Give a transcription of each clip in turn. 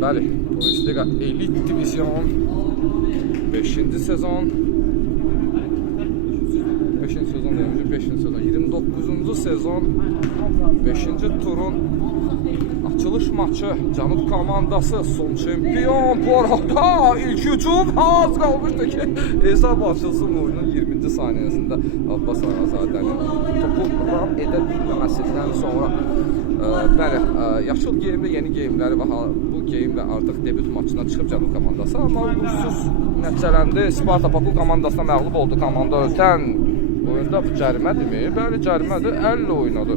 Bəli, Bundesliga Elit Divizyon 5-ci sezon 5-ci sezon demişim, 5-ci sezon 29-cu sezon 5-ci turun açılış maçı. Cənub komandası son çempion bu arada ilk hücum az qalmışdı ki hesab açılsın oyunun 20-ci saniyəsində Abbas Ağazadənin topu ram edə bilməməsindən sonra bəli, yaşıl geyimdə yeni geyimləri və bu geyimlə artıq debüt maçına çıxıb Cənub komandası, amma uğursuz nəticələndi. Sparta Baku komandasına məğlub oldu komanda ötən oyunda. Bu cərimədirmi? Bəli, cərimədir. 50 oynadı.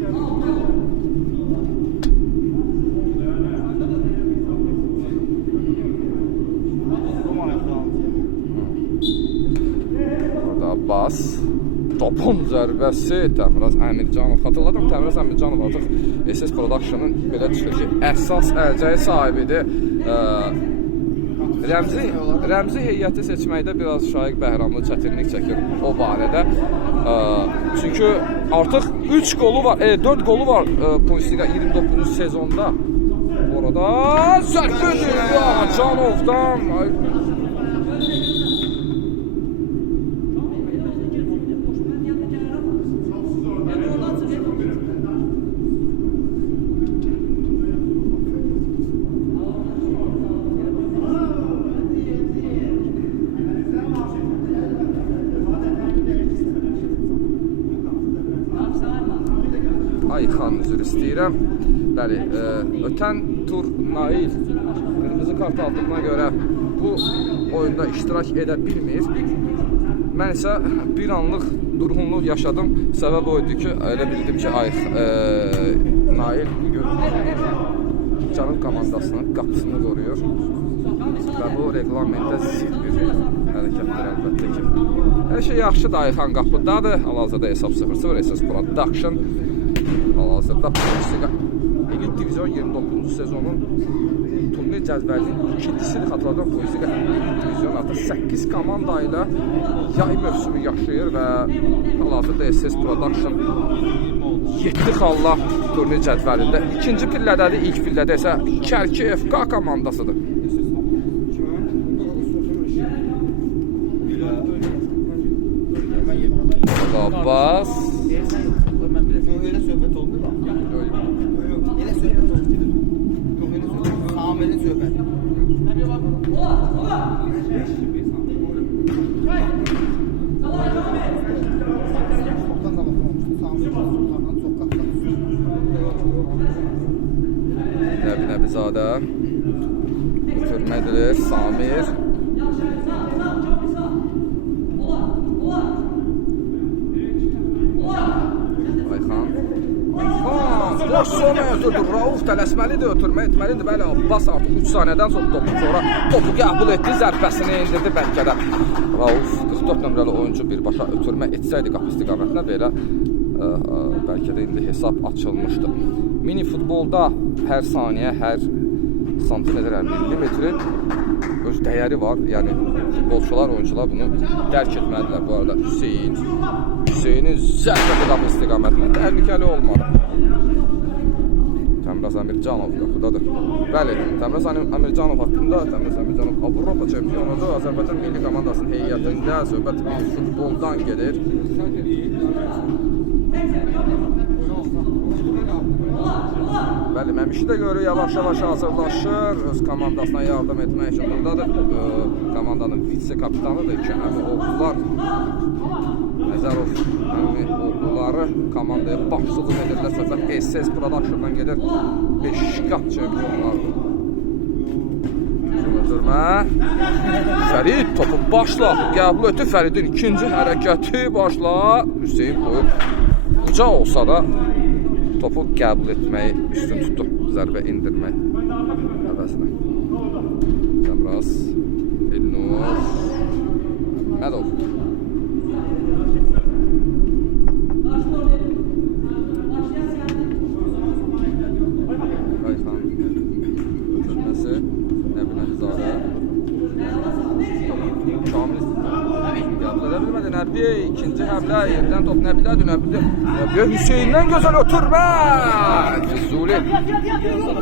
Orada Abbas. Topun zərbəsi Təmiraz Əmircanov. Xatırladım, Təmiraz Əmircanov artıq SS Production-ın belə çıxır ki, əsas əlcəyi sahibidir. Rəmzi heyəti seçməkdə biraz Şaiq Bəhramlı çətinlik çəkir o barədə. Çünki artıq 3 qolu var, 4 qolu var Bundesliga 29-cu sezonda. Orada zərbədir Canovdan. Ayxan üzr istəyirəm. Bəli, ötən tur Nail qırmızı kart aldığına görə bu oyunda iştirak edə bilmir. Mən isə bir anlıq durğunluq yaşadım. Səbəb oydu ki, elə bildim ki, Nail Cənub komandasının qapısını qoruyur. Və bu reglamentdə zid bir hərəkətdir əlbəttə ki. Hər şey yaxşıdır, Ayxan qapıdadır. Hal-hazırda hesab 0-0, SS Production. Hal-hazırda Bundesliga Elit Divizyon 29-cu sezonun turnir cədvəlinin ikincisini xatırladan Bundesliga Elit Divizyon artıq 8 komanda ilə yay mövsümü yaşayır və hal-hazırda SS Production 7 xalla turnir cədvəlində ikinci pillədədir, ilk pillədə isə Kərki FK komandasıdır. Abbas Öyle söhbət oldu da. Elə söhbət oldu. Yox, elə söhbət. Samir'in söhbəti. Nəbizadə ötürmə edilir, Samir. Boş sonra ötürdü. Rauf tələsməlidir, ötürmə etməlidir. Bəli, Abbas artıq 3 saniyədən sonra topu qəbul etdi, zərbəsini indirdi bəlkə də. Rauf 44 nömrəli oyuncu birbaşa ötürmə etsəydi qapı istiqamətinə belə bəlkə də indi hesab açılmışdı. Mini futbolda hər saniyə, hər santimetr, hər millimetrin öz dəyəri var. Yəni futbolçular, oyuncular bunu dərk etməlidirlər. Bu arada Hüseynin zərbəti qapı istiqamətinə təhlükəli olmadı. Təmiraz Əmircanov qapıdadır. Bəli, Təmiraz Əmircanov haqqında Təmiraz Əmircanov Avropa çempionudur. Azərbaycan milli komandasının heyətində söhbət milli futboldan gedir. Bəli, Məmişi də görür, yavaş-yavaş hazırlaşır. Öz komandasına yardım etmək üçün buradadır. Komandanın vitse-kapitanıdır ki, həmi oğullar Nəzərov həmi oğulları komandaya başçılıq edirlər. Söhbət SS Production-dan gedir. 5 qat çempionlardır. Ötürmə. Fərid topu başla qəbul etdi. Fəridin ikinci hərəkəti başla. Hüseyin qoyub uca olsa da topu qəbul etməyi üstün tutdu. Zərbə indirmək əvəzinə. Təmiraz, Elnur, Mədov. Ayxan ötürməsi, Nəbizadə. Kamil qəbul edə bilmədi. Nəbiyə ikinci həmlə, yerdən top Nəbidədir. Nəbiyə Hüseyndən gözəl ötürmə. Füzuli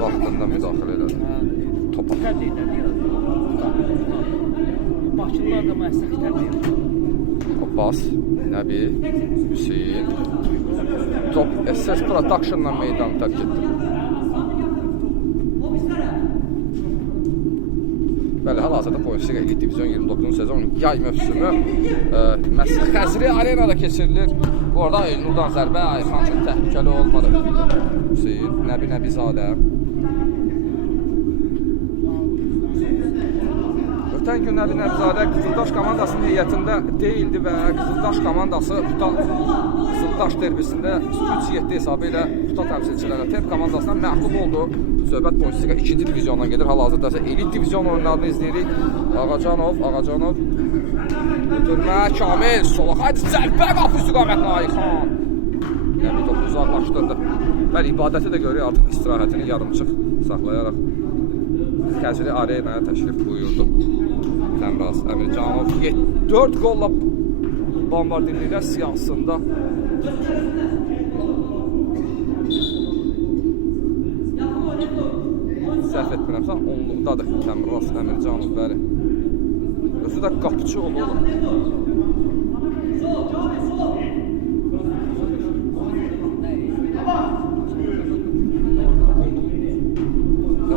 vaxtında müdaxilə elədi. Topa Xətər deyirlər, Bakılılar da mənə xətər deyirlər. Abbas, Nəbi, Hüseyin. Top SS Production'la meydanı tərk etdi. Bəli, hal-hazırda Poyinçilik Elit Divizyon 29 sezon yay mövsümü Məsih Xəzri Arenada keçirilir. Bu arada Elnurdan zərbə Ayxan üçün təhlükəli olmadı. Hüseyin, Nəbizadə. Ötən gün Nəbizadə Qızıldaş komandasının heyətində deyildi və Qızıldaş komandası Qızıldaş derbisində 3-7 hesabı ilə Quta təmsilçilərə TEP komandasından məğlub oldu. Söhbət Poyinçilikə 2-ci diviziondan gedir. Hal-hazırda isə elit divizyon oyunlarını izləyirik. Ağacanov. Götürmə, Kamil, sola. Haydi zərbə qapı istiqamətlə Ayxan. Nəbi topu uzaqlaşdırdı. Bəli, İbadəti də görüyor artıq istirahətini yarımçıq saxlayaraq Xəzri Arenaya təşrif buyurdu. Təmraz Əmircanov 4 qolla bombardinliklər siyasında səhv etmirəmsə 10-luqdadır Təmraz Əmircanov, bəli. Özü də qapıcı olur.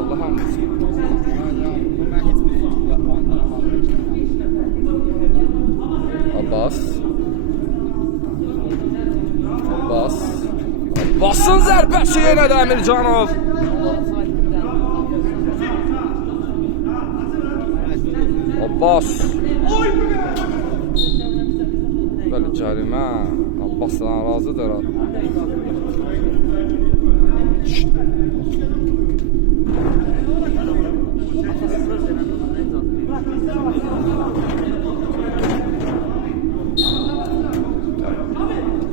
Allah'ım. Abbas'ın zərbəsi yenə də Əmircanov. Abbas. Bəli, cərimə. Abbas'dan razıdır.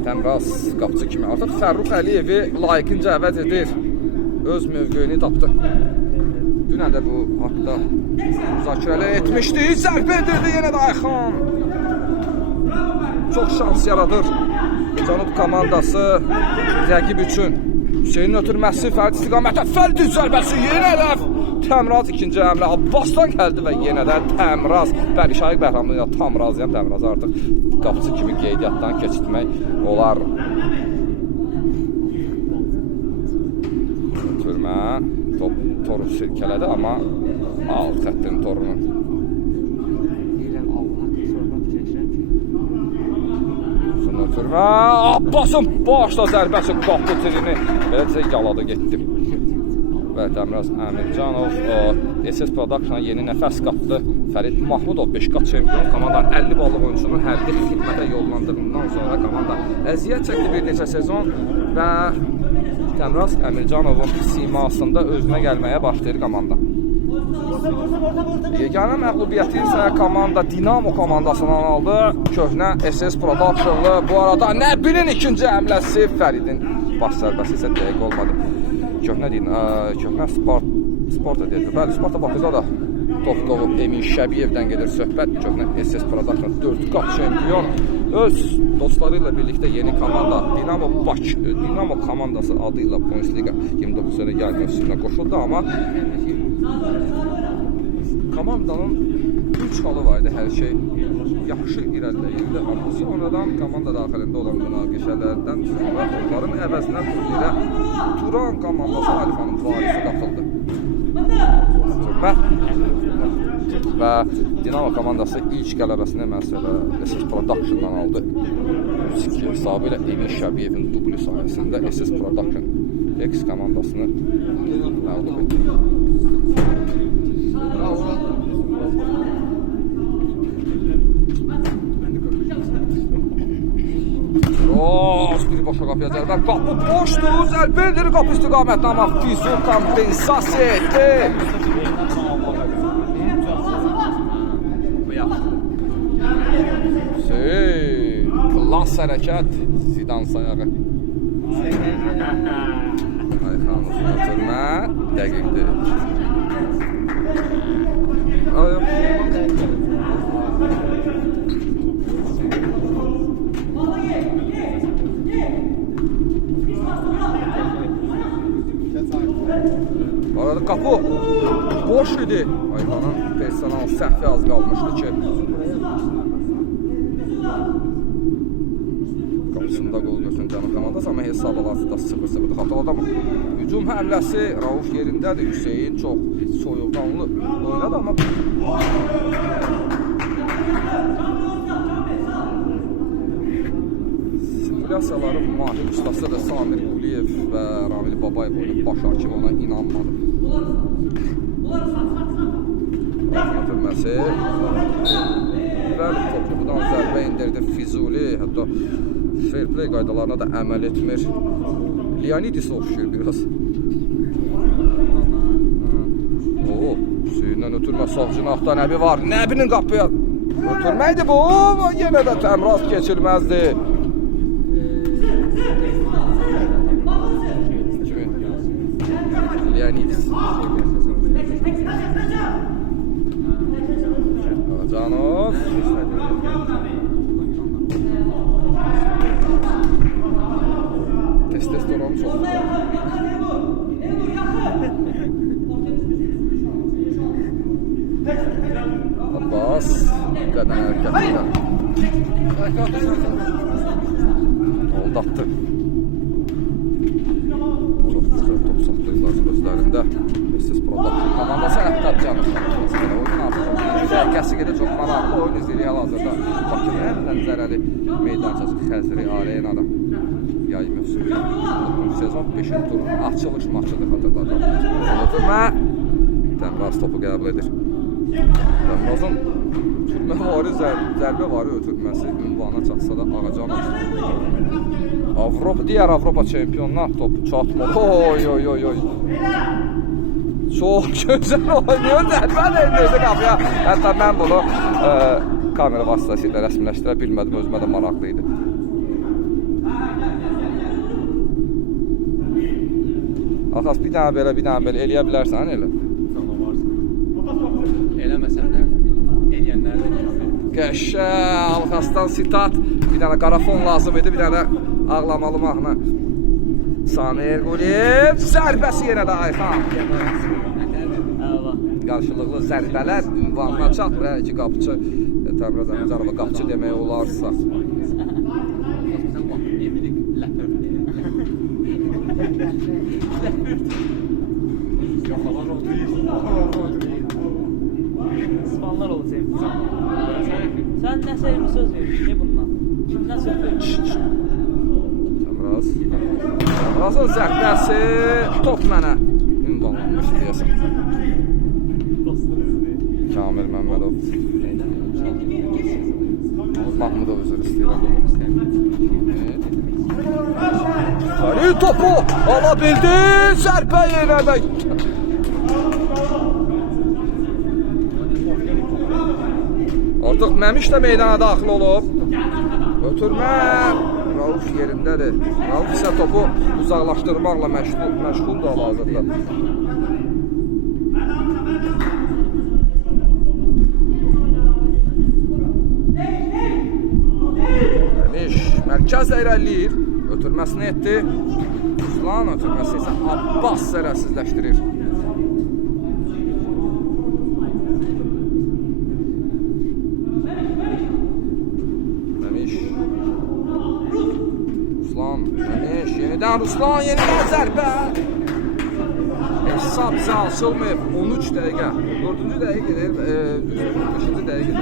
Təmraz qapıcı kimi artıq Fərrux Əliyevi layiqincə əvəz edir. Öz mövqeyini tapdı. Dünən də bu haqda müzakirələr etmişdi. Zərbə edirdi yenə də Ayxan. Çox şans yaradır Cənub komandası rəqib üçün. Hüseynin ötürməsi Fərid istiqamətə. Fəridin zərbəsi yenə də Təmraz ikinci həmlə Abbasdan gəldi və yenə də Təmraz. Bəli, Şahiq Bəhramlı ilə tam razıyam. Təmrazı artıq qapıcı kimi qeydiyyatdan keçirmək olar. Ötürmə. Top toru sirkələdi, amma alt xəttin torunun. Uzun ötürmə. Abbasın başla zərbəsi qapı tirini. Beləcə yaladı getdi. Və Təmraz Əmircanov SS Production yeni nəfəs qatdı. Fərid Mahmudov 5 qat çempion. Komandanın 50 ballıq oyuncusunun hərbi xidmətə yollandığından sonra komanda əziyyət çəkdi bir neçə sezon və Təmraz Əmircanovun simasında özünə gəlməyə başlayır komanda. Yeganə məğlubiyyəti isə komanda Dinamo komandasından aldı. Köhnə SS Production'lı. Bu arada Nəbinin ikinci həmləsi Fəridin baş zərbəsi isə dəqiq olmadı. Köhnə Sparta deyilir. Bəli, Sparta Bakıda da top qovub Emin Şəbiyevdən gedir söhbət. Köhnə SS Production 4 qat çempion. Öz dostları ilə birlikdə yeni komanda Dinamo komandası adı ilə Poyinçilik 29 sene yay mövsümünə qoşuldu, amma komandanın 3 halı var idi, hər şey yaxşı irəliləyirdi, amma sonradan komanda daxilində olan münaqişələrdən sonra onların əvəzinə Turan komandası Alifanın varisi qatıldı. Və Dinamo komandası ilk qələbəsini məsələ SS Production-dan aldı. 3-2 hesabı ilə Emin Şəbiyevin dubli sayəsində SS Production X komandasını məğlub etdi. Bir başa qapıya zərbə. Qapı boşdur. Zərbə edir qapı istiqamətlə, amma Füsun kompensasiya etdi. Klas hərəkət. Zidane sayağı. Ayxan uzun ötürmə. Dəqiqdir. Orada kapı boş idi. Ayxanın personal səhvi az qalmışdı ki. Qapısında qol götürən Cənub komandası, amma hesab alasında 0-0-dır. Xatırladım. Hücum həmləsi Rauf yerindədir. Hüseyin çox soyuqdanlı oynadı, amma sirkulyasiyaların mahir ustasıdır Samir Quliyev və Ramil Babayev oyunu baş hakim ona inanmadı. Ötürməsi və topudan zərbə indirdi Füzuli, hətta fair play qaydalarına da əməl etmir. Leonidis oxşuyur biraz. Suyundan ötürmə sağ cinahda Nəbi var. Nəbinin qapıya ötürməkdir bu. Yenə də təmraz keçilməzdi. Leonidis. Canov. Testosteron çox. Abbas qədən hərəkətində aldatdı. Çox çıxır top saxlayırlar gözlərində. Siz Production komandası hətta Cənub komandasında oyun artıq. Təhlükəsi gedə çox maraqlı oyun izləyir hal-hazırda. Bakının ən nəzərəli meydançası Xəzri Arenada. Yay mövsümü. Sezon 5-ci turun açılış maçıdır xatırladım. Ötürmə Təmraz topu qəbul edir. Təmrazın ötürmə varı, zərbə varı ötürməsi ünvana çatsa da Ağacanov. Diğer Avropa çempionlar topu çatmadı. Oy. Çok güzel oynuyor. Zərbə də indirdi qapıya. Hətta mən bunu kamera vasitəsilə rəsmiləşdirə bilmədim. Özümə də maraqlıydı. Axas bir dənə belə eləyə bilərsən elə. Tamam varsın. Eləməsən də eləyənlər də Qəşə, Alxasdan sitat. Bir dənə qarafon lazım idi, bir dənə ağlamalı mahnı. Samir Quliyev, zərbəsi yenə də Ayxan. Qarşılıqlı zərbələr ünvanına çatmır. Hər iki qapıcı Təmraz Əmizarova qapıcı demək olarsa. İspanlar olacaq. Sən nə sevimi söz vermişsin ki bundan? Kimdən söz vermişsin? Təmrazın zərbəsi top mənə ünvanlanmış deyəsən. Kamil Məmmədov. Mahmudov üzr istəyirəm. Sarı topu ala bildi. Zərbə yenə də. Artıq Məmiş də meydana daxil olub. Ötürmə. Rauf yerindədir. Rauf isə topu uzaqlaşdırmaqla məşğuldur hal-hazırda. Məmiş mərkəzlə irəliləyir. Ötürməsini etdi. Ruslan ötürməsi isə Abbas zərərsizləşdirir. Ruslan yenidən zərbə. Hesab bizə açılmayıb. 13 dəqiqə. 4-cü dəqiqə gedir. 5-ci dəqiqə gedir.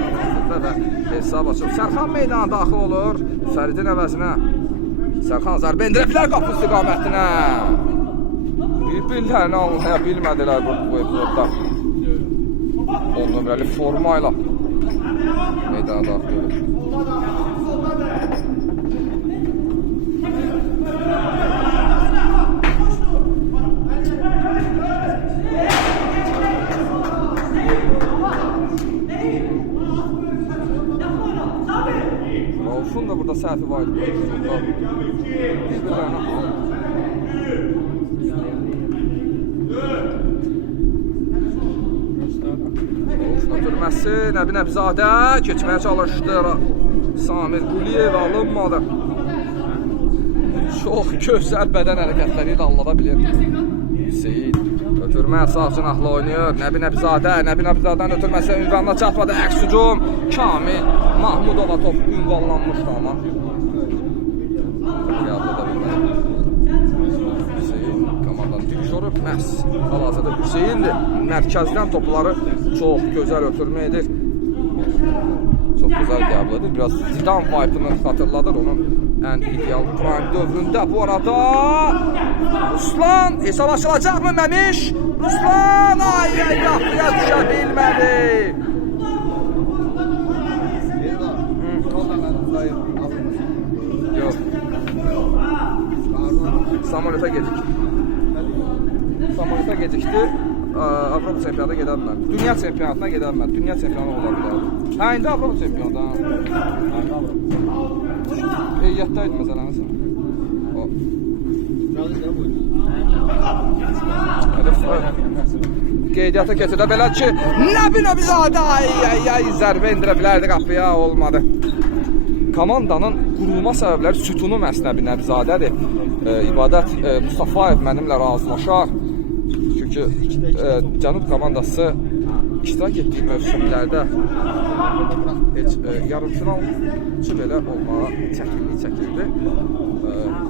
Və hesab açılıb. Sərxan meydana daxil olur. Fəridin əvəzinə. Sərxan zərbə indirə bilər qapı istiqamətinə. Bir-birlərini anlaya bilmədilər bu epizodda. 10 nömrəli formayla meydana daxil olur. Rauf'un da burada səhvi var idi. Bir-birlərini Rauf'un ötürməsi Nəbi Nəbzadə keçməyə çalışdı. Samir Quliyev alınmadı. Çox gözəl bədən hərəkətləri ilə allada bilir. Hüseyin ötürmə sağ cinahla oynayır. Nəbi Nəbizadə, Nəbi Nəbizadənin ötürməsi ünvanına çatmadı. Əks hücum Kamil Mahmudova top ünvanlanmışdı amma. Qəbul edə bilmədi. Hüseyin komandanın dirijoru məhz hal-hazırda Hüseyindir. Mərkəzdən topları çox gözəl ötürmə edir. Çox gözəl qəbul edir. Biraz Zidane vibe'ını xatırladır onun ən ideal prime dövründə. Bu arada Ruslan hesab açılacaq mı Məmiş? Ruslan qapıya düşə bilmədi. Yox. Samolyota gecikdi. Samolyota gecikdi. Avropa çempionatına gedə bilmədi. Dünya çempionatına gedə bilmədi. Dünya çempionu ola bilər. Hə, indi Avropa çempionatı. Heyətdəydi məsələn. O. Qeydiyyata keçirdə belə ki, Nəbi Nəbizadə zərbə endirə bilərdi qapıya, olmadı. Komandanın qurulma səbəbləri sütunu məhz Nəbi Nəbizadədir. İbadət Mustafayev mənimlə razılaşar. Çünki Cənub komandası iştirak etdiyi mövsümlərdə heç yarımfinalçı belə olmağa çətinlik çəkirdi.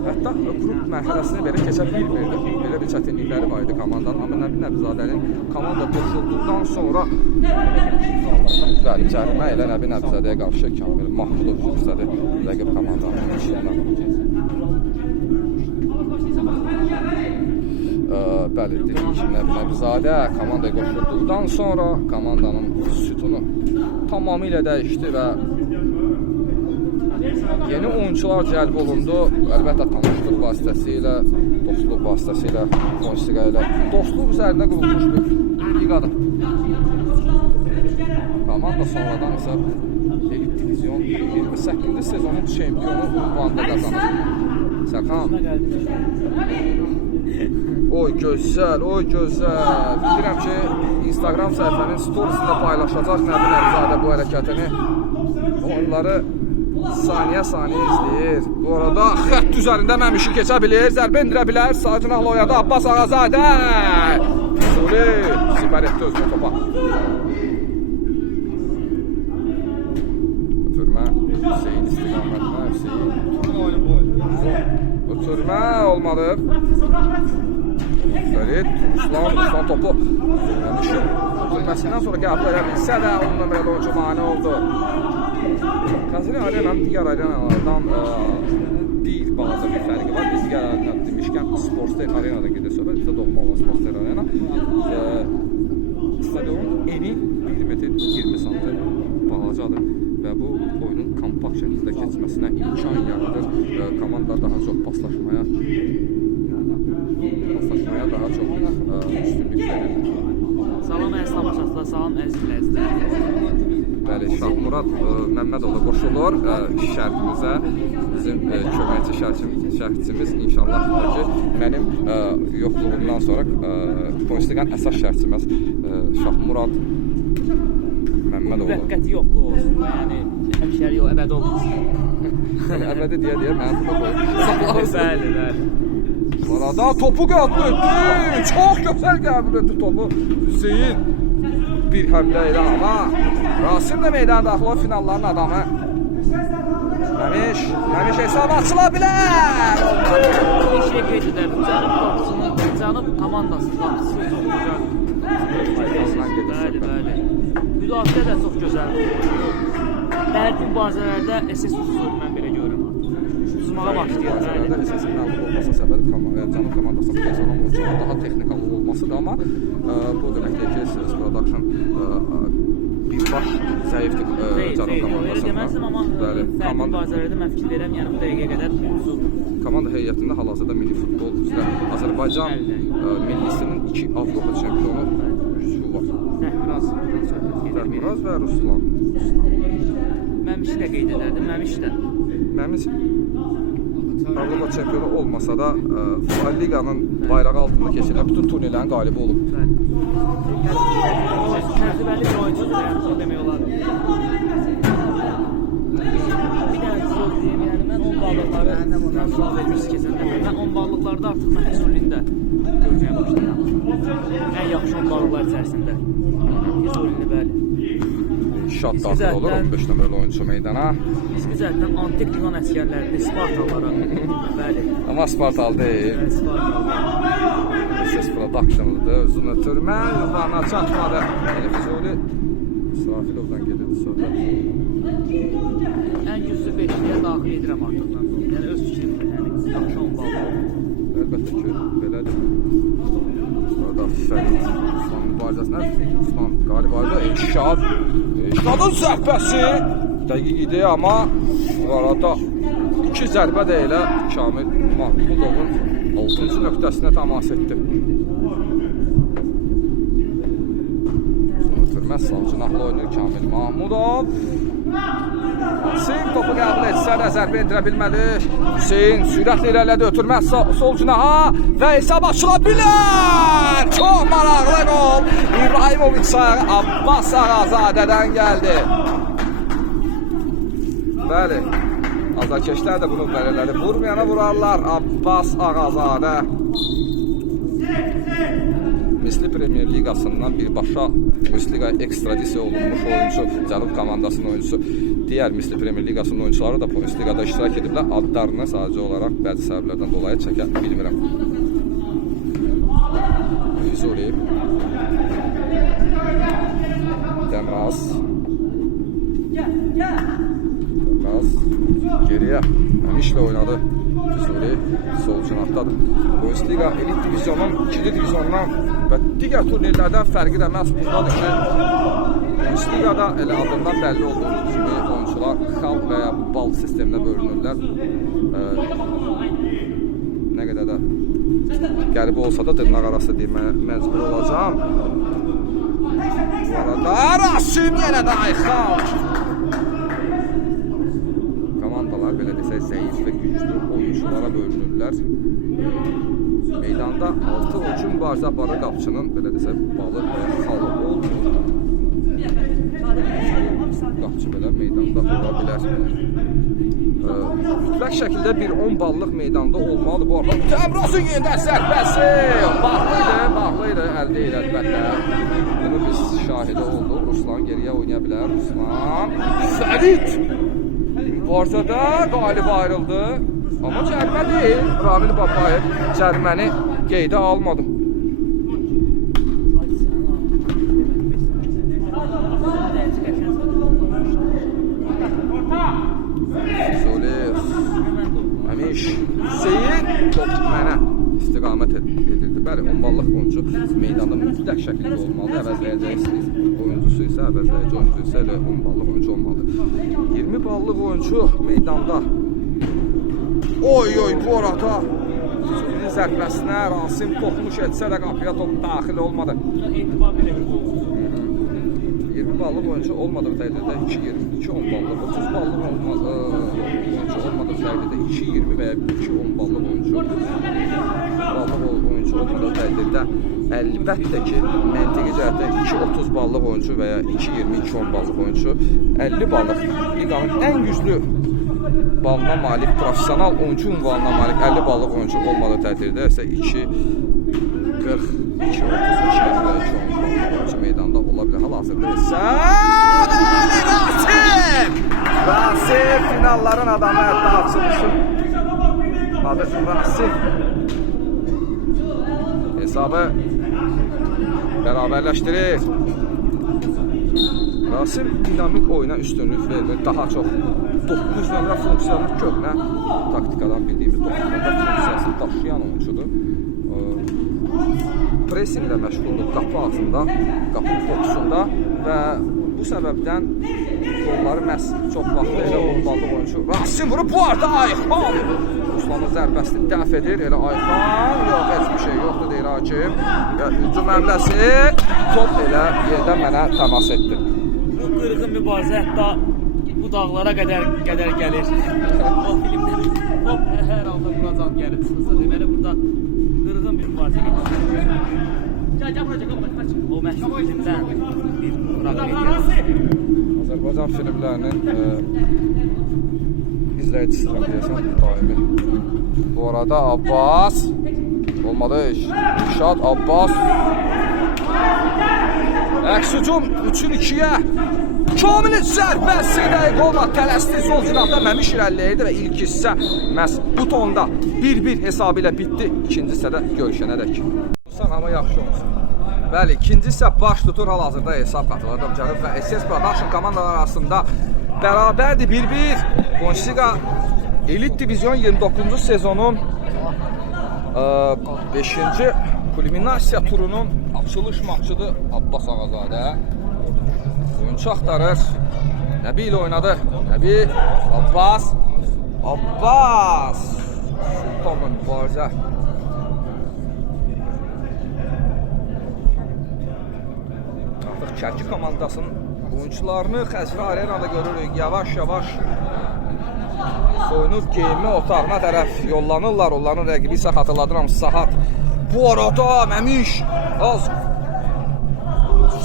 Hətta qrup mərhələsini belə keçə bilmirdi. Belə bir çətinlikləri var idi komandanın. Amma Nəbi Nəbizadənin komanda qoşulduqdan sonra cərimə ilə Nəbi Nəbizadəyə qarşı Kamil Mahmudov yüksədi rəqib komandanın içindən. Bəli, dedik ki, Nəbi Nəbizadə komandaya qoşulduqdan sonra komandanın sütunu tamamilə dəyişdi və yeni oyuncular cəlb olundu. Əlbəttə tanışlıq vasitəsilə, dostluq vasitəsilə, musiqə ilə dostluq üzərində qurulmuş bir liqadır. Komanda sonradan isə Elit Divizyon 28-ci sezonun çempionu ünvanında qazanır. Sərxan. Oy gözəl, oy gözəl. Bilirəm ki, Instagram səhifənin storiesində paylaşacaq Nəbi Nəbizadə bu hərəkətini. Onları saniyə-saniyə izləyir. Bu arada xətt üzərində Məmişi keçə bilir, zərbə endirə bilər. Sağ cinahla oynadı Abbas Ağazadə. Suri sipər etdi özünə topa. Ötürmə Hüseyin istiqamətinə. Hüseyin. Ötürmə olmadı. Ferit, Ruslan topu Məmişin ötürməsindən sonra qəbul edə bilsə də onun nömrəli oyuncu mane oldu. Kazini Arena'nın digər arenalardan bir balaca bir fərqi var. Biz digər arena demişkən Sportster Arena'da gedir söhbət. Bizdə doğma olan Sportster Arena. Stadionun eni 1 metr 20 santim balacadır və bu oyunun kompakt şəkildə keçməsinə imkan yaradır. Komanda daha çox paslaşmaya daha çox üstünlük verir. Salam əziz tamaşaçılar, salam əziz izləyicilər. Bəli, Şahmurad Məmmədoğlu qoşulur şərhimizə. Bizim köməkçi şərhçimiz inşallah ki, mənim yoxluğumdan sonra Konstiqan əsas şərhçimiz Şahmurad Məmmədoğlu. Müvəqqəti yoxluq olsun, yəni həmişəlik o əbədi olmasın. Əbədi deyə mənim burada qoyub. Bəli, bəli. Bu arada topu qəbul etdi. Çox gözəl qəbul etdi topu. Hüseyin bir həmlə ilə amma Rasim də meydana daxil o finalların adamı. Məmiş hesab açıla bilər. Bir şey qeyd edərdim. Cənub komandası qapısı çox gözəl. Bəli. Müdafiə də çox gözəldir. Bəzi mübarizələrdə SS uzur, mən belə görürüm. Uzmağa başlayır. SS-in məğlub olması səbəbi Cənub komandasının personal oyuncuların daha texnikalı olmasıdır, amma bu deməkdir ki, CS Production birbaş zəifdir Cənub komandasında. Elə deməzdim, amma fərqli mübarizələrdə mən fikir verəm, yəni bu dəqiqəyə qədər uzur. Komanda heyətində hal-hazırda milli futbol üzrə Azərbaycan millisinin 2 Avropa çempionu üzvü var. Fərmuraz və Ruslan. Məmişi də qeyd edərdim, Məmiş Avropa çempionu olmasa da Liqanın bayrağı altında keçirilən bütün turnirlərin qalibi olub. Təcrübəli bir oyuncudur, demək olar. Bir dənə söz deyim, yəni mən onun ballıqları sən sual vermişsiniz keçən dəfə. Mən 10 ballıqlarda artıq mən Füzulində görməyə başlayıram. Ən yaxşı 10 ballıqlar içərisində. Füzulini bəli. Şad daxil olur 15 nömrəli oyuncu meydana. Fiziki cəhətdən antik Yunan əsgərlərini Spartalara, bəli. Amma Spartal deyil. Spartalı. Ses production'ıdır. Özünü ötürmə, yuvarına çatmadı. Füzuli Srafilovdan gedirdi söhbət. Ən güclü 5-liyə daxil edirəm artıq. Yəni öz fikrimdir. Yəni yaxşı 10 ballı. Əlbəttə ki, belədir. Orada Fərid Ruslan mübarizəsində Ruslan qalib ayda İnşad. İnşadın zərbəsi dəqiq idi, amma bu arada 2 zərbə də elə Kamil Mahmudovun 6-cı nöqtəsinə təmas etdi. Ötürməz sağ cinahlı oynayır Kamil Mahmudov. Hüseyin topu qəbul etsə də zərbə endirə bilmədi. Hüseyin sürətlə irələdi, ötürməz sol cinaha və hesab açıla bilər. Çox maraqlı gol. İbrahimovic sayağı Abbas Ağazadədən gəldi. Bəli, azarkeşlər də bunu bəlirləri vurmayana vurarlar. Abbas Ağazadə. Misli Premier Liqasından birbaşa Bundesliga ekstradisiya olunmuş oyuncu, Cənub komandasının oyuncusu. Digər Misli Premier Liqasının oyuncuları da Bundesligada iştirak ediblər. Adlarını sadəcə olaraq bəzi səbəblərdən dolayı çəkə bilmirəm. Füzuli. Dəmraz. Dəmraz. Geriyə. Həmişlə oynadı. Füzuli sol cinahdadır. Bundesliga elit divizionun, 2-ci diviziondan və digər turnirlərdən fərqi də məhz bundadır ki, Bundesligada elə adından bəlli olduğu kimi oyuncular xalq və ya bal sisteminə bölünürlər. Nə qədər də qəribə olsa da dırnaq arası deməyə məcbur olacağım. Bu arada Rasim yenə də Ayxan. Komandalar belə desək zəif və güclü oyunculara bölünürlər. Meydanda 6 oyuncu mübarizə aparır, qapıçının belə desək balı və xalı olmur. Qapıçı belə meydanda ola bilər. Mütləq şəkildə bir 10 ballıq meydanda olmalıdır. Bu arada Təmrazın yenidən zərbəsi bağlıydı, əldə ilə əlbəttə. Bunu biz şahidi olduq. Ruslan geriyə oynaya bilər. Ruslan Fərid mübarizədə qalib ayrıldı. Amma cərimə deyil. Ramil Babayev cəriməni qeydə almadı. Həmiş Hüseyin top mənə istiqamət edildi. Bəli, 10 ballıq oyuncu meydanda mütləq şəkildə olmalıdır. Əvəzləyəcəksiniz oyuncusu isə, əvəzləyici oyuncu isə elə 10 ballıq oyuncu olmalıdır. 20 ballıq oyuncu meydanda. Oy, bu arada Füzulinin zərbəsinə Rasim toxunuş etsə də qapıya top daxil olmadı. 20 ballıq oyuncu olmadığı təqdirdə 2-20, 2-10 ballıq, 30 ballıq oyuncu olmadığı təqdirdə 2-20 və ya 2-10 ballıq oyuncu olmadığı təqdirdə əlbəttə ki, məntiqi cəhətdə 2-30 ballıq oyuncu və ya 2-20, 2-10 ballıq oyuncu 50 ballıq liqanın ən güclü balına malik, profesional oyuncu ünvanına malik 50 ballıq oyuncu olmadığı təqdirdə isə 2-40, 2-30, 2-20 və 2-10 oyuncu meydanda ola bilər. Hal-hazırda isə Rasim finalların adamı, hətta açılışın adı Rasim. Hesabı bərabərləşdirir. Rasim dinamik oyuna üstünlük verir. Daha çox 9 nömrə funksiyonu köhnə taktikadan bildiyimiz 9 nömrə funksiyasını daşıyan oyuncudur. Pressinglə məşğuldur qapı ağzında, qapı boksunda və bu səbəbdən golları məhz çox vaxtı elə 10 ballıq oyuncu. Rasim vurub bu arada Ayxan! Ruslanın zərbəsini dəf edir. Elə Ayxan, yox, heç bir şey yoxdur deyir hakim. Və hücum həmləsi top elə yerdən mənə təmas etdi. Bu qırğın mübarizə hətta bu dağlara qədər gəlir. O filmdə top hər halda bura can gəlib çıxırsa deməli burada qırğın bir mübarizə gedir. O məhsul filmdən bir fraqment. Azərbaycan filmlərinin biz izləyicisidir deyəsən daimi. Bu arada Abbas olmadı iş. İrşad Abbas. Əks hücum 3-2-yə. Kamilin zərbəsi dəqiq olmadı. Tələsdi sol cinahda Məmiş irəliləyirdi və ilk hissə məhz bu tonda 1-1 hesabı ilə bitdi. İkinci hissədə görüşənədək. Amma yaxşı olsun. Bəli, ikinci hissə baş tutur hal-hazırda hesab qatılırdım canım və SS Production komandalar arasında bərabərdir 1-1. Bundesliga Elit Divizyon 29-cu sezonun 5-ci kulminasiya turunun açılış maçıdır Abbas Ağazadə. Oyuncu axtarır. Nəbi ilə oynadı. Nəbi, Abbas. Sultanın mübarizə. Artıq Şəki komandasının oyuncularını Xəzri Arenada görürük. Yavaş-yavaş soyunub geyinmə otağına tərəf yollanırlar. Onların rəqibi isə xatırladıram Sahat. Bu arada Məmiş az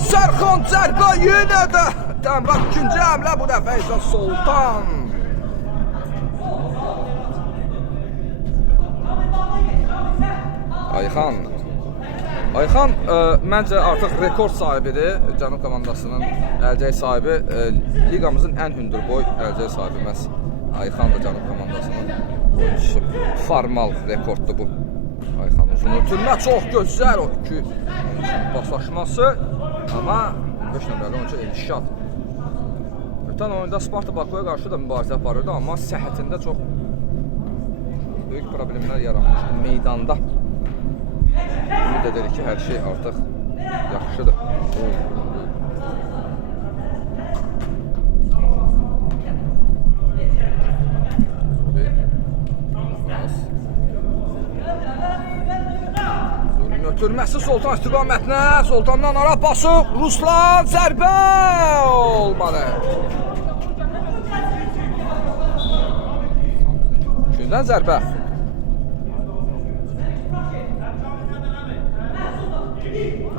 Sərxan zərbə yenə də Təmrah ikinci həmlə bu dəfə isə Sultan. Ayxan məncə artıq rekord sahibidir. Cənub komandasının əlcək sahibi, liqamızın ən hündürboy əlcək sahibi məhz Ayxan da Cənub komandasının oyuncusu. Formal rekorddur bu. Ayxan uzun ötürmə çox gözəl o iki paslaşması. Amma 5 nömrəli oyuncu İrşad. Ötən oyunda Sparta Bakuya qarşı da mübarizə aparırdı, amma səhhətində çox böyük problemlər yaranmışdı meydanda. Ümid edirik ki, hər şey artıq yaxşıdır. Ötürməsi Sultan istiqamətinə. Sultandan ara basıb Ruslan zərbə olmadı. Gündən zərbə.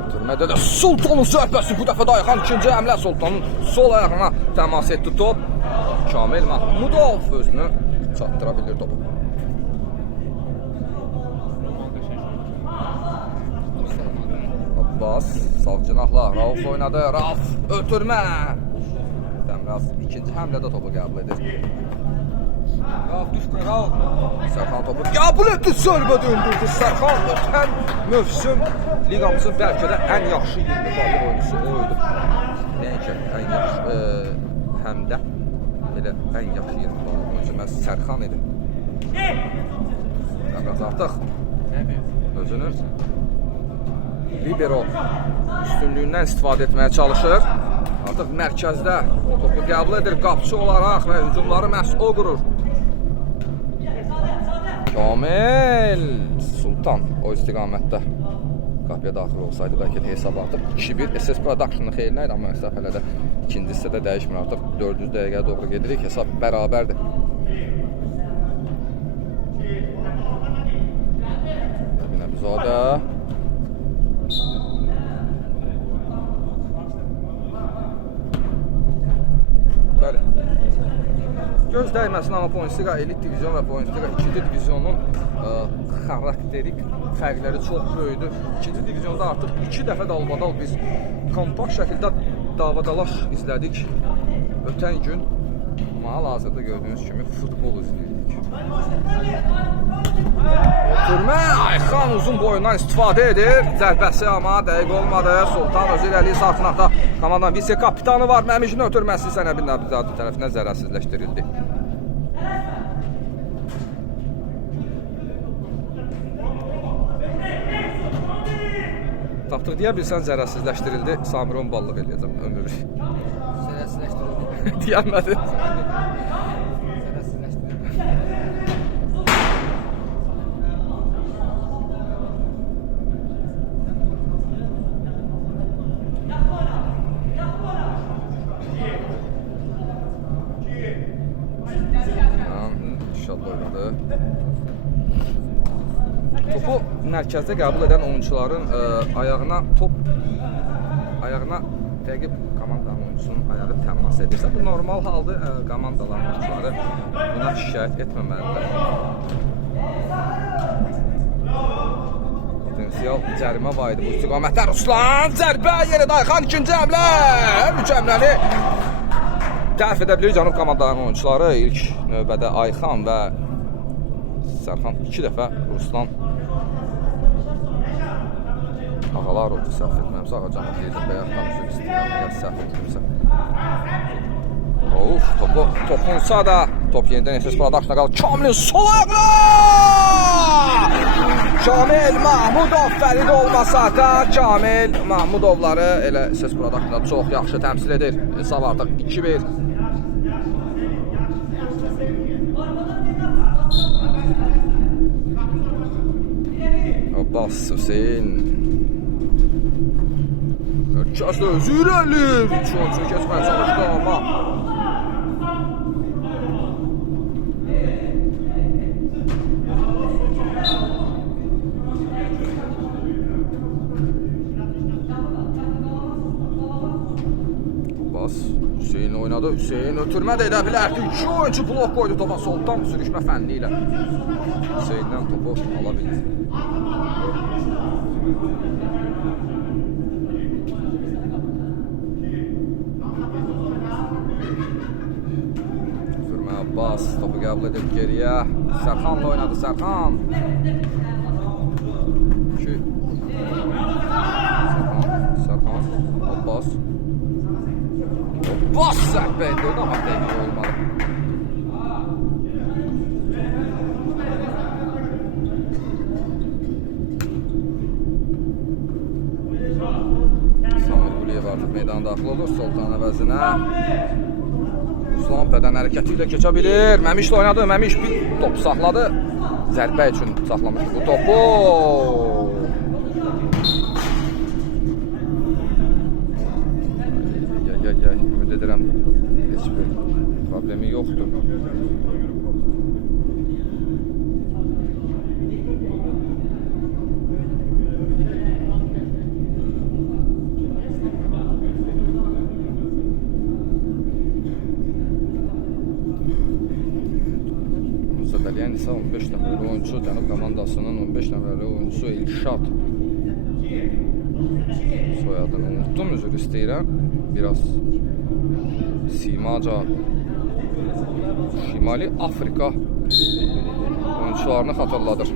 Ötürmədə də Sultanın zərbəsi bu dəfə də Ayxan ikinci həmlə Sultanın sol ayağına təmas etdi top. Kamil Mahmudov özünü çatdıra bilir topu. Abbas, sağ cinahla Rauf oynadı. Rauf ötürmə. Dəmraz ikinci həmlədə topu qəbul edir. Rauf düşdü, Rauf. Sərxan topu qəbul etdi, zərbə döndürdü. Sərxan ötən mövsüm liqamızın bəlkə də ən yaxşı 20 ballı oyuncusu oydu. Nəinki ən yaxşı həmdə elə ən yaxşı 20 ballı oyuncu məhz Sərxan idi. Dəmraz artıq özünü libero üstünlüyündən istifadə etməyə çalışır. Artıq mərkəzdə topu qəbul edir qapçı olaraq və hücumları məhz o qurur. Kamil Sultan o istiqamətdə qapıya daxil olsaydı bəlkə də hesab artıq 2-1 SS Production-ın xeyrinə idi, amma məsafələrdə ikinci hissədə dəyişmir. Artıq 400 dəqiqəyə doğru gedirik, hesab bərabərdir. Nəbizadə bəli. Göz dəyməsin, amma Bundesliga Elit Divizyon və Bundesliga 2-ci divizyonun xarakterik fərqləri çox böyüdür. 2-ci divizyonda artıq 2 dəfə dalbadal biz kompakt şəkildə davadalaş izlədik ötən gün. Amma hal-hazırda gördüyünüz kimi futbol izlədik. Ötürmə, Ayxan uzun boyundan istifadə edir. Zərbəsi amma dəqiq olmadı. Sultan özü irəliyi sağ cinahda komandanın vise-kapitanı var. Məmişin ötürməsi isə Nəbi Nəbizadə tərəfindən zərərsizləşdirildi. Tapdıq deyə bilsən zərərsizləşdirildi. Samir 10 ballıq eləyəcəm ömür. Zərərsizləşdirildi. Deyənmədi. Topu mərkəzdə qəbul edən oyuncuların ayağına rəqib komandanın oyuncusunun ayağı təmas edirsə, bu normal haldır. Komandaların oyuncuları buna şikayət etməməlidir. Potensial cərimə var idi bu istiqamətdə. Ruslan zərbə yeri Ayxan ikinci həmlə. Üç həmləni dəf edə bilir Cənub komandalarının oyuncuları. İlk növbədə Ayxan və Sərxan 2 dəfə Ruslan Ağalar oldu, səhv etməmsə, Ağacanov deyəcək, bəyaqdan üzr istəyirəm, əgər səhv etmirsə. Of, topu toxunsa da, top yenidən SS Production-a qalır. Kamilin sol ayaqla! Kamil Mahmudov fəridi olmasa da, Kamil Mahmudovları elə SS Production-da çox yaxşı təmsil edir. Hesab artıq 2-1. Abbas Hüseyin Herkes de özü ilerler. Çok geçmez çalıştı ama. Abbas Hüseyin oynadı. Hüseyin ötürmə də edə bilərdi. 2 oyuncu blok koydu topa soldan sürüşmə fənliyle. Hüseyin'den topu alabilir. Abbas topu qəbul edib geriyə. Sərxanla oynadı Sərxan. Sərxan. Abbas. Abbas zərbə edirdi amma dəqiq olmadı. Samir Quliyev artıq meydana daxil olur. Soltan əvəzinə. Ruslan bədən hərəkəti ilə keçə bilir. Məmişlə oynadı. Məmiş bir top saxladı. Zərbə üçün saxlamışdı bu topu. Gəl. Ümid edirəm heç bir problemi yoxdur. Dəliyən isə 15 nəfərli oyuncu, Cənub komandasının 15 nəfərli oyuncusu İlşad. Soyadını unuttum, üzr istəyirəm. Biraz simaca Şimali Afrika oyuncularını xatırladır.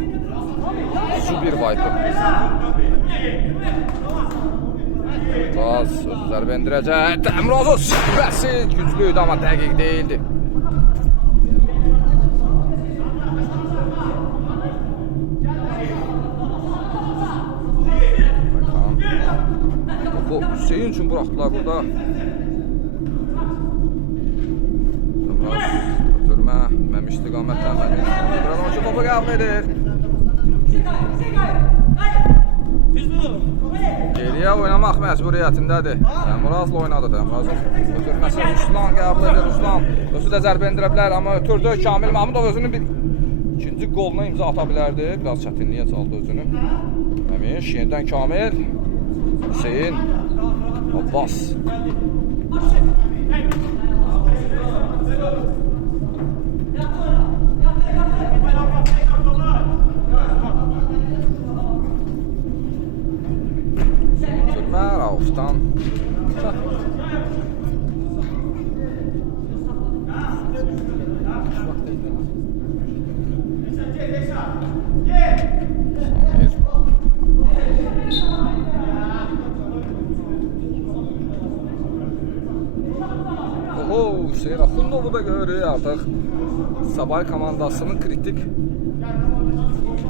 Super Viper. Taz zərbə endirəcək. Təmrazın zərbəsi güclüydü, amma dəqiq deyildi. Hüseyin üçün buraxdılar burada. Ötürmə, Məmiş istiqamətdən Məmiş. Biraz önce topu qəbul edir. Geriyə oynamaq məcburiyyətindədir. Təmrazla oynadı. Təmrazın ötürməsi Ruslan qəbul edir. Ruslan özü də zərbə endirə bilər, amma ötürdü. Kamil Mahmudov özünün bir ikinci qoluna imza ata bilərdi. Biraz çətinliyə çaldı özünü. Məmiş, yenidən Kamil. Hüseyin. Abbas. Sürmə Rauf'tan. Hüseyin Axundovu da görürük artıq Sabay komandasının kritik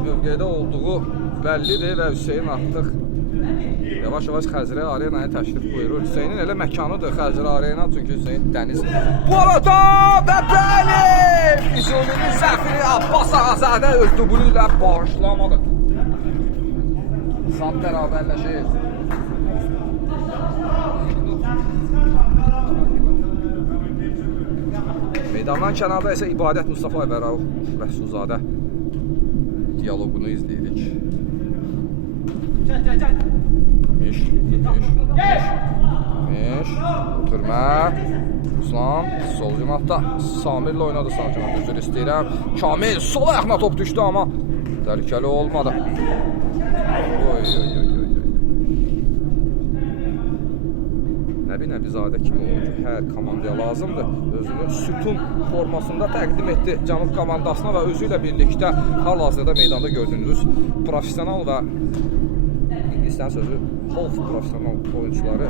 mövqedə olduğu bəllidir və Hüseyin artıq yavaş-yavaş Xəzrə Arenaya təşrif buyurur. Hüseynin elə məkanıdır Xəzrə Arena, çünki Hüseyin dəniz. Bu arada və bəli! Füzulinin səhvini Abbas Ağazadə öz dubulu ilə bağışlamadı. Zat bərabərləşir. Meydandan kənarda isə İbadət Mustafa və Rauf Rəsulzadə diyaloqunu izləyirik. Məmiş. Ötürmə. Ruslan sol cəmatda Samirlə oynadı sağ cəmatda. Üzr istəyirəm. Kamil sol ayağına top düşdü amma təhlükəli olmadı. Oy. Nəbizadə kimi oyuncu hər komandaya lazımdır. Özünü sütun formasında təqdim etdi Cənub komandasına və özü ilə birlikdə hal-hazırda meydanda gördüyünüz profesional və İngilislərin sözü half profesional oyuncuları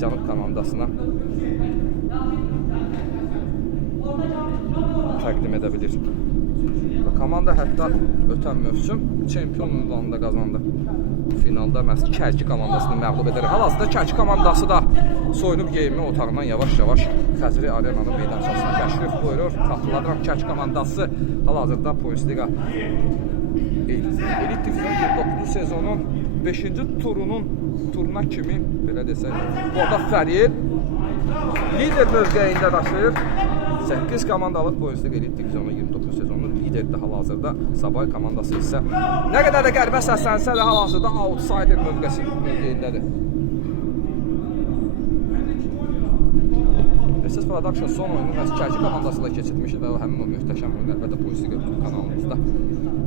Cənub komandasına təqdim edə bilir. Komanda hətta ötən mövsüm çempion ünvanını da qazandı. Finalda məhz Kərki komandasını məğlub edərək. Hal-hazırda Kərki komandası da soyunub geyinmə otağından yavaş-yavaş Xəzri Arenanın meydançasına təşrif buyurur. Xatırladıram, Kərki komandası hal-hazırda Bundesliga Elit Divizyon 29 sezonun 5-ci turuna kimi, belə desək, orada Fərid lider mövqeyində daşıyır. 8 komandalıq Bundesliga Elit Divizyonu 29 sezonunun lideridir hal-hazırda. Sabay komandası isə nə qədər də qəribə səslənsə də hal-hazırda outsider mövqeyindədir. SS Production son oyunu məhz Kərki komandası ilə keçirmişdir və həmin o möhtəşəm oyun əlbəttə Bundesliga kanalımızda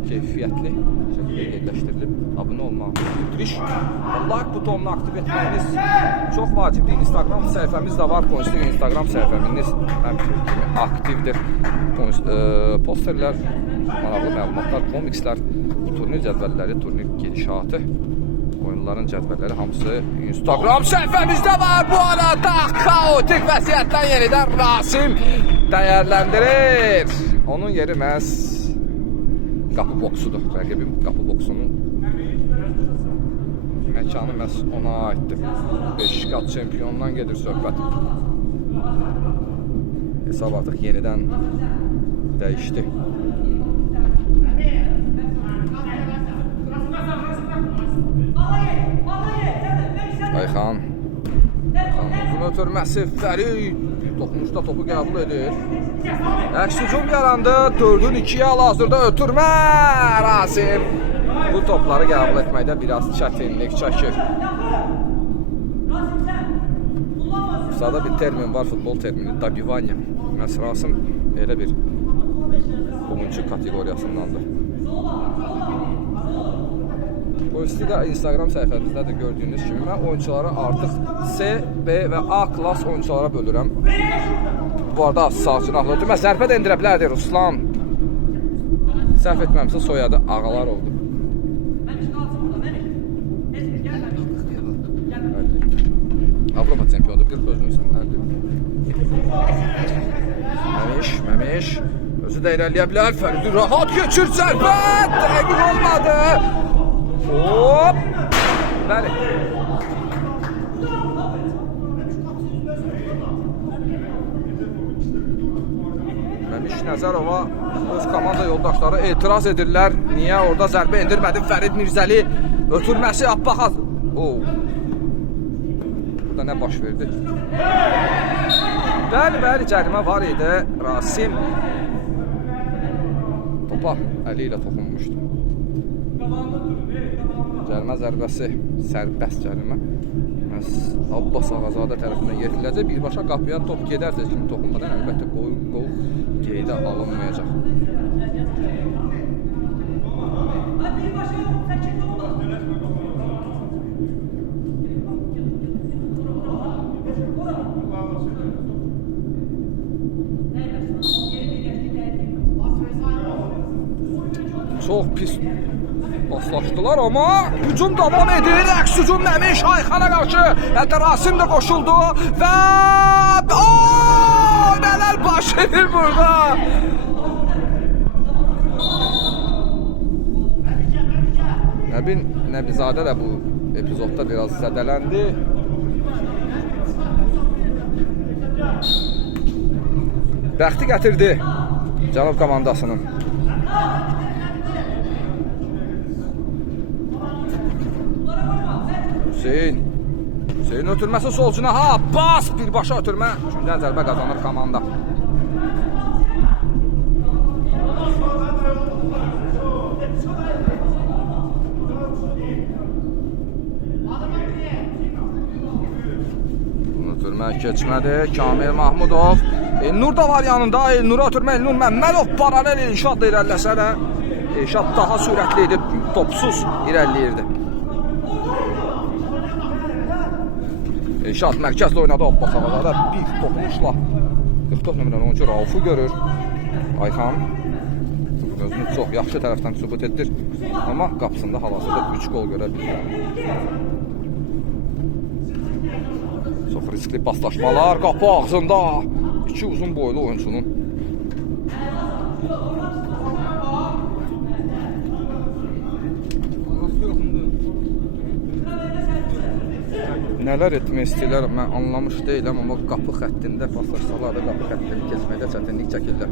keyfiyyətli şəkildə yerləşdirilib. Abunə olmaq, like butonunu aktiv etməyiniz çox vacibdir. Instagram səhifəmiz də var. Bundesliga Instagram səhifəmiz həmçinin aktivdir. Posterlər, maraqlı məlumatlar, komikslər, turnir cədvəlləri, turnir gedişatı, oyunların cədvəlləri hamısı Instagram səhifəmizdə var. Bu arada kaotik vəziyyətdən yenidən Rasim dəyərləndirir. Onun yeri məhz qapı boksudur. Rəqibin qapı boksunun məkanı məhz ona aiddir. 5 qat çempiondan gedir söhbət. Hesab artıq yenidən dəyişdi. Ayxan uzun ötürməsi Fərid toxunuşda topu qəbul edir. Əks hücum yarandı. 4-ün 2-yə hal-hazırda ötürmə Rasim bu topları qəbul etməkdə biraz çətinlik çəkir. Sada bir termin var, futbol termini, dabivanya. Məhz Rasim elə bir oyuncu kateqoriyasındandır. Bundesliga Instagram səhifəmizdə də gördüyünüz kimi mən oyuncuları artıq C, B və A klas oyunculara bölürəm. Bu arada sağ cinahlıdır. Mən zərbə də endirə bilərdi Ruslan. Səhv etməmsə soyadı Ağalar oldu. Avropa çempionudur, bir özünü sənlərdir. Məmiş. Özü də irəliyə bilər. Fəridi rahat keçir zərbə. Dəqiq olmadı. Hop. Bəli. Məmiş Nəzərova öz komanda yoldaşları etiraz edirlər. Niyə orada zərbə endirmədi Fərid Mirzəli? Ötürməsi Abbaqaz. Burada nə baş verdi? Bəli, cərimə var idi. Rasim topa əli ilə toxunmuşdu. Cərimə zərbəsi, sərbəst cərimə. Abbas Ağazadə tərəfindən yetiriləcək. Birbaşa qapıya top gedərsə kimi toxunmadan əlbəttə qol qeydə alınmayacaq. Çox pis paslaşdılar amma hücum davam edir. Əks hücum Məmiş Ayxana qarşı. Hətta Rasim də qoşuldu və nələr baş edir burada? Nəbizadə də bu epizodda biraz zədələndi. Bəxti gətirdi Cənub komandasının. Hüseyin ötürməsi sol cinaha. Abbas birbaşa ötürmə. Üçüncü zərbə qazanır komanda. Ötürmək keçmədi. Kamil Mahmudov. Elnur da var yanında. Elnur'a ötürmə. Elnur Məmmədov paralel İlşadla irəliləsə də İlşad daha sürətli idi. Topsuz irəliləyirdi. İlşad mərkəzdə oynadı Abbas Ağazadə. Bir topunuşla 44 nömrəli oyuncu Raufu görür. Ayxan özünü çox yaxşı tərəfdən sübut etdir. Amma qapısında hal-hazırda 3 gol görə bilir. Çox riskli paslaşmalar qapı ağzında. İki uzun boylu oyuncunun. Nələr etmək istəyirlər mən anlamış deyiləm, amma qapı xəttində paslaşsalar da qapı xəttini keçməkdə çətinlik çəkirlər.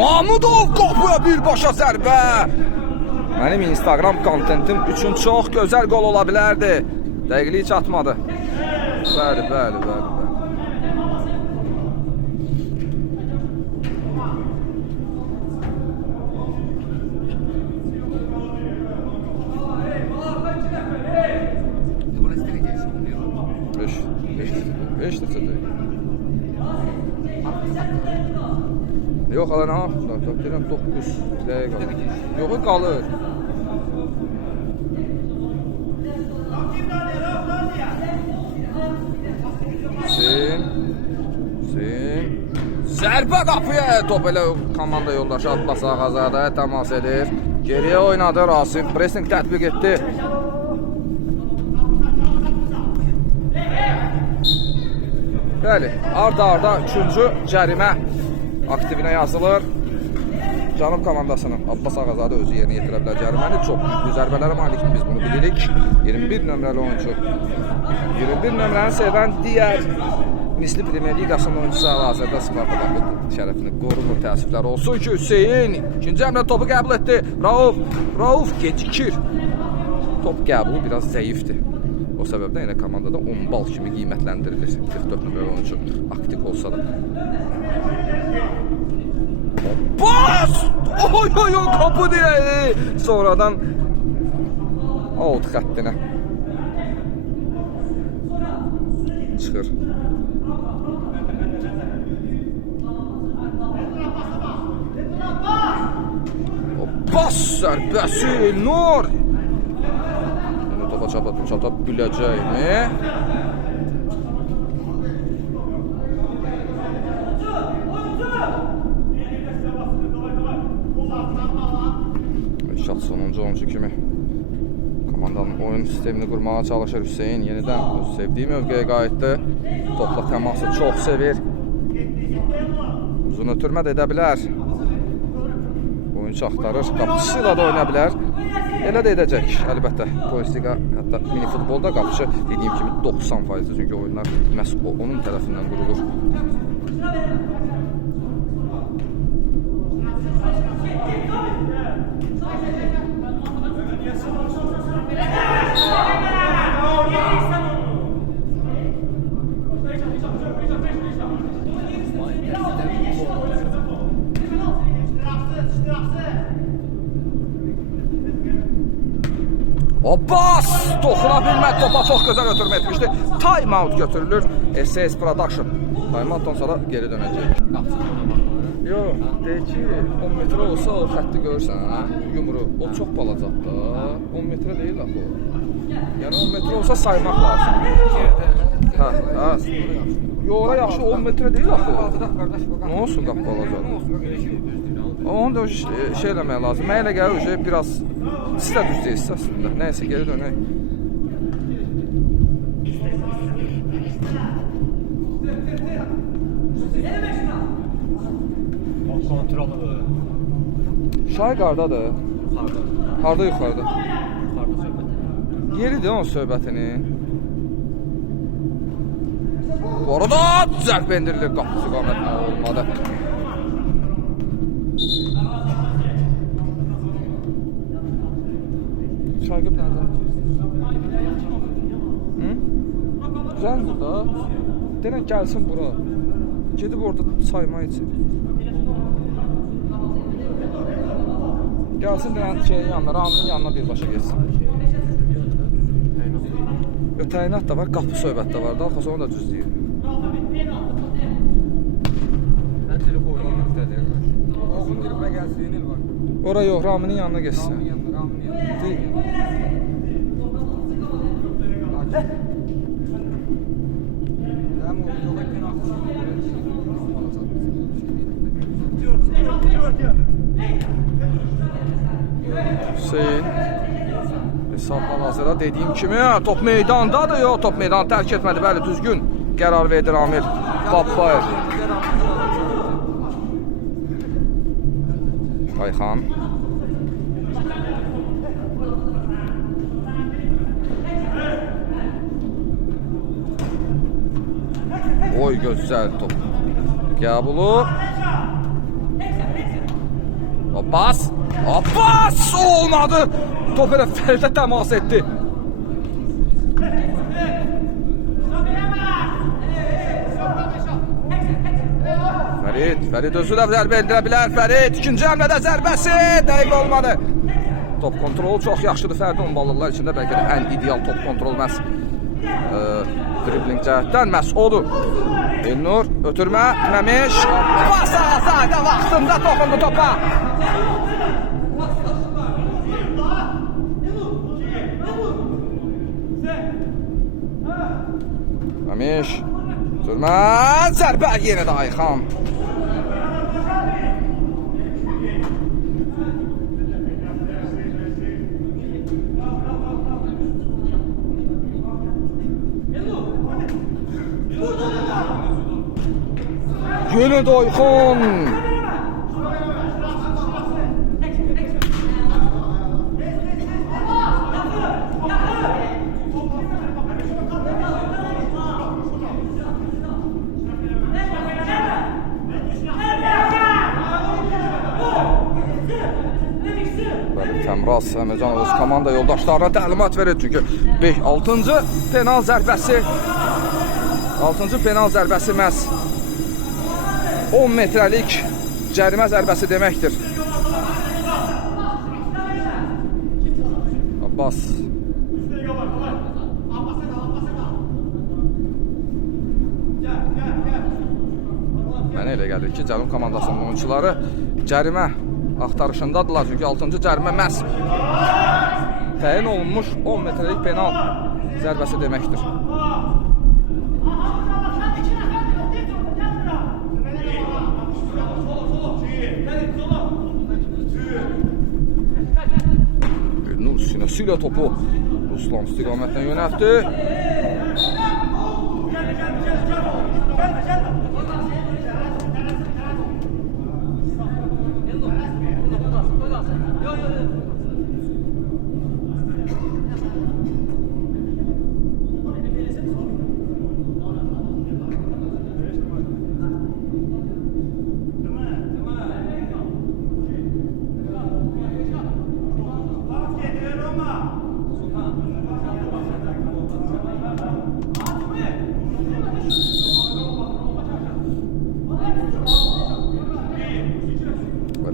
Mahmudov qapıya birbaşa zərbə. Mənim Instagram kontentim üçün çox gözəl qol ola bilərdi. Dəqiqlik çatmadı. Bəli. Beş neçədir? Yox, hələ nə hafızlar? Deyirəm 9 dəqiqə. Yox, qalır. Hüseyin. Zərbə qapıya. Top elə komanda yoldaşı Abbas Ağazadəyə təmas edir. Geriyə oynadı Rasim. Pressing tətbiq etdi. Bəli, arda-arda 3-cü cərimə aktivinə yazılır. Cənub komandasının Abbas Ağazadə özü yerinə yetirə bilər cəriməni. Çox güclü zərbələrə malikdir, biz bunu bilirik. 21 nömrəli oyuncu. 21 nömrəni sevən digər Misli Premier Liqasının oyuncusu hal-hazırda Sparta Bakı şərəfini qorumur. Təəssüflər olsun ki, Hüseyin ikinci əmrə topu qəbul etdi. Rauf gecikir. Top qəbulu biraz zəifdir. O səbəbdən elə komandada 10 bal kimi qiymətləndirilir. 44 nömrəli oyuncu aktiv olsa da. Bas! Oy, qapı deyək! Sonradan out xəttinə çıxır. Bas zərbəsi Nur! Topa çata biləcəkmi? İlşad sonuncu oyuncu kimi komandanın oyun sistemini qurmağa çalışır Hüseyin. Yenidən öz sevdiyi mövqeyə qayıtdı. Topla təması çox sevir. Uzun ötürmə də edə bilər. Oyuncu axtarır. Qapıçıyla da oynaya bilər. Elə də edəcək, əlbəttə. Polisliqa, hətta mini futbolda qapıcı dediyim kimi 90%, çünki oyunlar məhz onun tərəfindən qurulur. Abbas toxuna bilmədi, topa çox gözəl ötürmə etmişdi. Time out götürülür. SS Production. Time outdan sonra geri dönəcək. Yox, deyək ki 10 metrə olsa o xətti görürsən, yumru. O çox balacaqdır da. 10 metrə deyil axı o. Yəni 10 metrə olsa saymaq lazım. Yox, ora yaxşı 10 metrə deyil axı o. Nə olsun qapı balacaq? Onu da şey eləmək lazım. Mənə elə gəlir biraz siz də düz deyilsiniz əslində. Nəysə, geri dönək. Kontrolü. Şahin qardadır. Harda yuxarıda? Yuxarıda söhbət. Yeridir onun söhbətini. Bu arada zərb endirilir. Qapısı qamətinə olmadı. Şagird nerede? Güzeldir da. Denən gəlsin bura. Gedib orada sayma için. Gəlsin deyən şeyin yanına, Raminin yanına birbaşa geçsin. Təyinat da var, qapı söhbət də var da, arxası onu da düzləyir. Mən telefonum nöqtədir. Oğlum girib gəlsin var. Ora yox, Raminin yanına geçsin. Raminin yanına. Hüseyin hesab hal-hazırda dediyim kimi top meydandadır, yox, top meydanı tərk etmədi, bəli, düzgün qərar verdi Ramil Babayev. Ayxan oy, gözəl top qəbulu. Abbas olmadı. Top elə Fəridə təmas etdi. Fərid özü də zərbə endirə bilər. Fərid ikinci həmlədə zərbəsi dəqiq olmadı. Top kontrolu çox yaxşıdır Fərid Onbalıqlar içində, bəlkə də ən ideal top kontrol məhz dribling cəhətdən məhz odur. Elnur ötürmə, Məmiş basa sayda vaxtında toxundu topa. Məmiş ötürmə, zərbə yenə də Ayxan. Yenə də Ayxan. Təmraz Əmircan öz komanda yoldaşlarına təlimat verir, çünki 6-cı penal zərbəsi məhz 10 metrəlik cərimə zərbəsi deməkdir. Abbas mənə elə gəlir ki, Cənub komandasının oyuncuları cərimə axtarışındadılar, çünki 6-cı cərimə məhz təyin olunmuş 10 metrəlik penal zərbəsi deməkdir. Sinəsilə topu Ruslan istiqamətdən yönəltdi.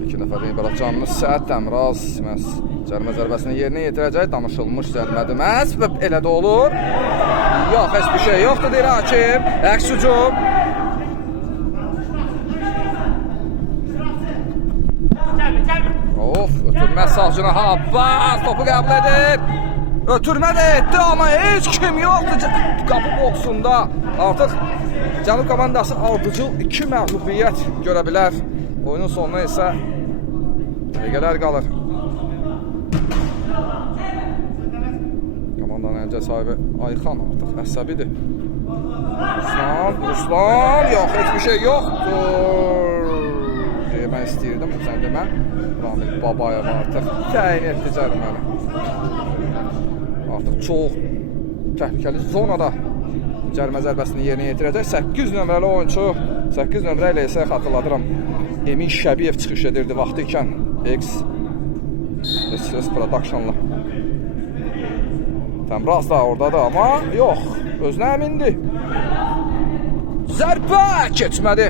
İki nəfərdən ibarət canlı Səət Təmraz məhz cərimə zərbəsini yerinə yetirəcək. Danışılmış zərbədir məhz və elə də olur. Yox, heç bir şey yoxdur deyir hakim. Əks hücum. Of, ötürmə sağcına Abbas topu qəbul edir. Ötürmə də etdi, amma heç kim yoxdur qapı boksunda. Artıq Cənub komandası ardıcıl 2 məğlubiyyət görə bilər. Oyunun sonuna isə dəqiqələr qalır. Komandanın əncə sahibi Ayxan artıq əsəbidir. Ruslan, yox, heç bir şey yoxdur demək istəyirdim. Sən demə, Ramil Babayev artıq təyin etdi cəriməni. Artıq çox təhlükəli zonada cərimə zərbəsini yerinə yetirəcək. 8 nömrəli oyuncu, 8 nömrə ilə isə xatırladıram, Emin Şəbiyev çıxış edirdi vaxtı ikən SSS Production'la. Təmraz da oradadır, amma yox, özünə əmindir. Zərbə keçmədi.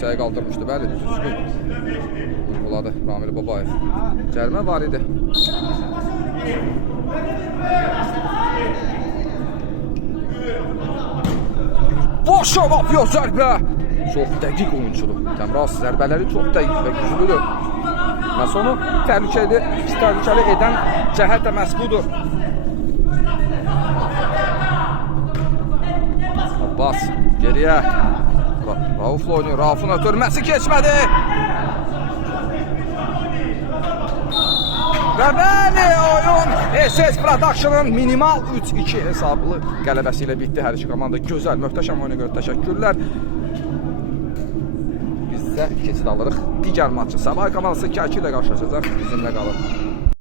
dirsəyə qaldırmışdı. Bəli, düzgün vurğuladı Ramil Babayev. Cərimə var idi. Boşa yapıyor zərbə. Çox dəqiq oyunçudur. Təmraz zərbələri çox dəqiq və güclüdür. Və sonu təhlükəli edən cəhət də məhz budur. Abbas geriyə. Rauf'la oynuyor. Rauf'un ötürməsi keçmədi. Və bəli, oyun SS Production'ın minimal 3-2 hesablı qələbəsi ilə bitdi. Hər iki komanda gözəl, möhtəşəm oyuna görə təşəkkürlər. Biz də keçid alırıq digər maçı. Sabah komandası Kərki ilə qarşılaşacaq. Bizimlə qalın.